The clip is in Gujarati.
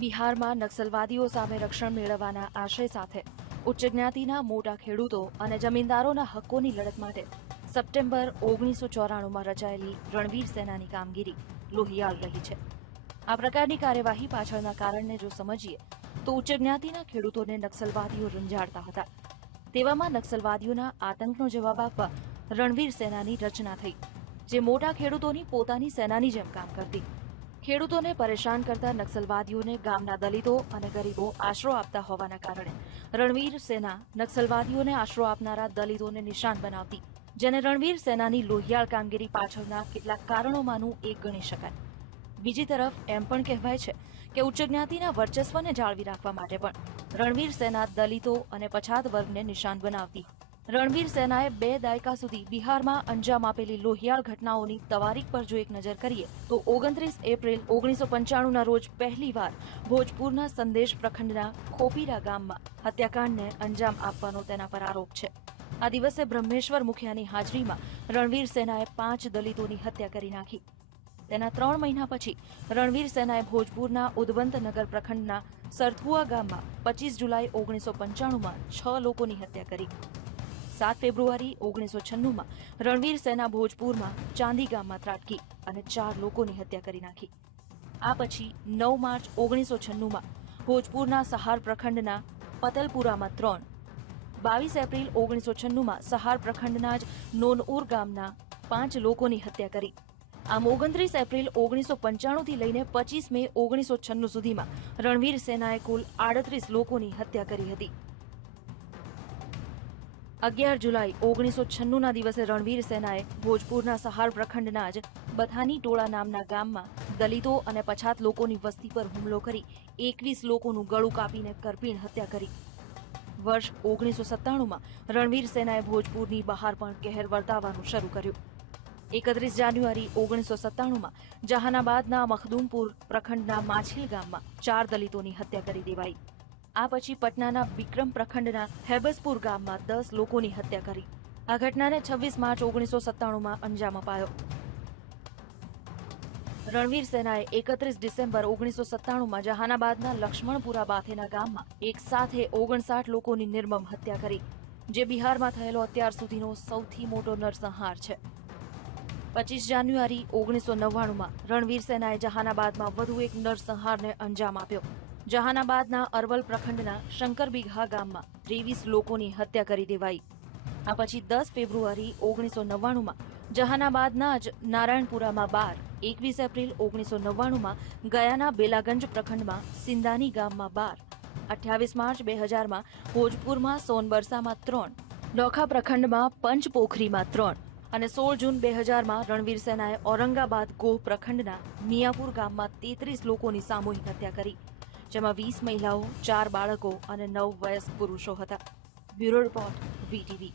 બિહારમાં નક્સલવાદીઓ સામે રક્ષણ મેળવવાના આશય સાથે. ઉચ્ચ જ્ઞાતિના મોટા ખેડૂતો અને જમીનદારોના હક્કોની લડત માટે સપ્ટેમ્બર ઓગણીસો ચોરાણુંમાં રચાયેલી રણવીર સેનાની કામગીરી લોહિયાળ રહી છે. આ પ્રકારની કાર્યવાહી પાછળના કારણને જો સમજીએ, તો ઉચ્ચ જ્ઞાતિના ખેડૂતોને નક્સલવાદીઓ રંજાડતા હતા. તેવામાં નક્સલવાદીઓના આતંકનો જવાબ આપવા રણવીર સેનાની રચના થઈ, જે મોટા ખેડૂતોની પોતાની સેનાની જેમ કામ કરતી. ખેડૂતોને પરેશાન કરતા નક્સલવાદીઓને ગામના દલિતો અને ગરીબો આશરો આપતા હોવાના કારણે રણવીર સેના નક્સલવાદીઓને આશરો આપનારા દલિતોને નિશાન બનાવતી, જેને રણવીર સેનાની લોહિયાળ કામગીરી પાછળના કેટલાક કારણોમાંનું એક ગણી શકાય. બીજી તરફ એમ પણ કહેવાય છે કે ઉચ્ચ જ્ઞાતિના વર્ચસ્વને જાળવી રાખવા માટે પણ રણવીર સેના દલિતો અને પછાત વર્ગને નિશાન બનાવતી રણવીર સેનાએ બે દાયકા સુધી બિહારમાં અંજામ આપેલી લોહિયાળ ઘટનાઓની તવારીખ પર જો એક નજર કરીએ, તો ઓગણત્રીસ એપ્રિલ ઓગણીસો પંચાણુંના રોજ પહેલીવાર ભોજપુરના સંદેશ પ્રખંડના ખોપીરા ગામમાં હત્યાકાંડને અંજામ આપવાનો તેના પર આરોપ છે. આ દિવસે બ્રહ્મેશ્વર મુખિયાની હાજરીમાં રણવીર સેનાએ પાંચ દલિતોની હત્યા કરી નાખી. તેના ત્રણ મહિના પછી રણવીર સેનાએ ભોજપુરના ઉદવંતનગર પ્રખંડના સરથુઆ ગામમાં પચીસ જુલાઈ ઓગણીસો પંચાણુંમાં છ લોકોની હત્યા કરી. સાત ફેબ્રુઆરી ઓગણીસો છન્નુંમાં રણવીર સેના ભોજપુરમાં ચાંદી ગામમાં ત્રાટકી અને ચાર લોકોની હત્યા કરી નાખી. આ પછી નવ માર્ચ ઓગણીસો છન્નુંમાં ભોજપુરના સહાર પ્રખંડના પતલપુરામાં ત્રણ, બાવીસ એપ્રિલ ઓગણીસો છન્નુંમાં સહાર પ્રખંડના જ નોનઉર ગામના પાંચ લોકોની હત્યા કરી. આમ ઓગણત્રીસ એપ્રિલ ઓગણીસો પંચાણુંથી લઈને પચીસ મે ઓગણીસો છન્નું સુધીમાં રણવીર સેનાએ કુલ આડત્રીસ લોકોની હત્યા કરી હતી. અગિયાર જુલાઈ, ઓગણીસો છન્નુંના દિવસે રણવીર સેનાએ ભોજપુરના સહાર પ્રખંડના જ બથાની ટોળા નામના ગામમાં દલિતો અને પછાત લોકોની વસ્તી પર હુમલો કરી એકવીસ લોકોનું ગળું કાપીને કરપીણ હત્યા કરી. વર્ષ ઓગણીસો સત્તાણુંમાં રણવીર સેનાએ ભોજપુરની બહાર પણ કહેર વર્તાવવાનું શરૂ કર્યું. એકત્રીસ જાન્યુઆરી, ઓગણીસો સત્તાણુંમાં જહાનાબાદના મખદુમપુર પ્રખંડના માછીલ ગામમાં ચાર દલિતોની હત્યા કરી દેવાઈ. આ પછી પટનાના વિક્રમ પ્રખંડના હેબસપુર ગામમાં દસ લોકોની હત્યા કરી. આ ઘટનાને છવ્વીસ માર્ચ ઓગણીસો સત્તાણુંમાં અંજામ અપાયો. રણવીર સેનાએ એકત્રીસ ડિસેમ્બર ઓગણીસો સત્તાણુંમાં જહાનાબાદના લક્ષ્મણપુરા બાથેના ગામમાં એક સાથે ઓગણસાઠ લોકોની નિર્મમ હત્યા કરી, જે બિહારમાં થયેલો અત્યાર સુધીનો સૌથી મોટો નરસંહાર છે. પચીસ જાન્યુઆરી ઓગણીસો નવ્વાણુંમાં રણવીર સેનાએ જહાનાબાદમાં વધુ એક નરસંહારને અંજામ આપ્યો. જહાનાબાદના અરવલ પ્રખંડના શંકરબીઘા ગામમાં ત્રેવીસ લોકોની હત્યા કરી દેવાઈ. આ પછી દસ ફેબ્રુઆરી ઓગણીસો નવ્વાણુંમાં જહાનાબાદના જ નારાયણપુરામાં બાર, એકવીસ એપ્રિલ ઓગણીસો નવ્વાણુંમાં ગયાના બેલાગંજ પ્રખંડમાં સિંદાની ગામમાં બાર, અઠ્યાવીસ માર્ચ બે હજારમાં ભોજપુરમાં સોનબરસામાં ત્રણ, નોખા પ્રખંડમાં પંચપોખરીમાં ત્રણ અને સોળ જૂન બે હજારમાં રણવીર સેનાએ ઔરંગાબાદ ગોહ પ્રખંડના મિયાપુર ગામમાં તેત્રીસ લોકોની સામૂહિક હત્યા કરી. જેમાં વીસ મહિલાઓ ચાર બાળકો અને નવ વયસ્ક પુરુષો હતા. Bureau report VTV.